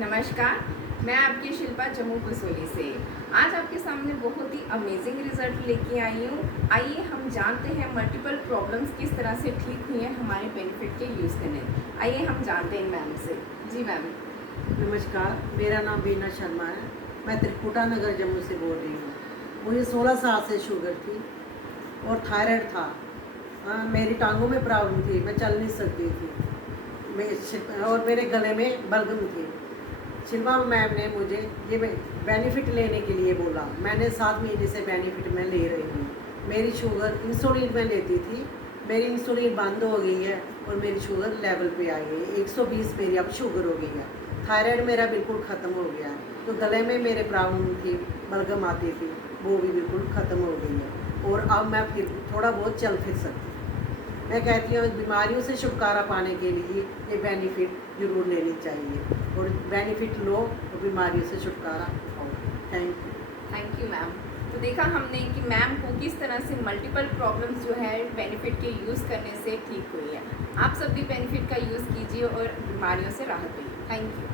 नमस्कार, मैं आपकी शिल्पा जम्मू कसोली से। आज आपके सामने बहुत ही अमेजिंग रिजल्ट लेके आई हूँ। आइए हम जानते हैं मल्टीपल प्रॉब्लम्स किस तरह से ठीक हुई हैं हमारे बेनिफिट के यूज़ करने। आइए हम जानते हैं मैम से। जी मैम। नमस्कार, मेरा नाम बीना शर्मा है। मैं त्रिकुटा नगर जम्मू से बोल रही हूँ। मुझे 16 साल से शुगर थी और थायराइड था। मेरी टांगों में प्रॉब्लम थी, मैं चल नहीं सकती थी। और मेरे गले में बलगम थी। शिल्पा मैम ने मुझे ये बेनिफिट लेने के लिए बोला। मैंने 7 महीने से बेनिफिट में ले रही हूँ। मेरी शुगर इंसुलिन में लेती थी, मेरी इंसुलिन बंद हो गई है और मेरी शुगर लेवल पे आई है। 120 मेरी अब शुगर हो गई है। थायराइड मेरा बिल्कुल ख़त्म हो गया है। तो गले में मेरे प्रॉब्लम थी, बलगम आती थी, वो भी बिल्कुल ख़त्म हो गई है और अब मैं फिर थोड़ा बहुत चल फिर सकती हूँ। मैं कहती हूँ बीमारियों से छुटकारा पाने के लिए ये बेनिफिट ज़रूर लेनी चाहिए और बेनिफिट लो और बीमारियों से छुटकारा पाओ। Thank you ma'am. तो देखा हमने कि मैम को किस तरह से मल्टीपल प्रॉब्लम्स जो है बेनिफिट के यूज़ करने से ठीक हुई है। आप सब भी बेनिफिट का यूज़ कीजिए और बीमारियों से राहत पाइए। Thank you.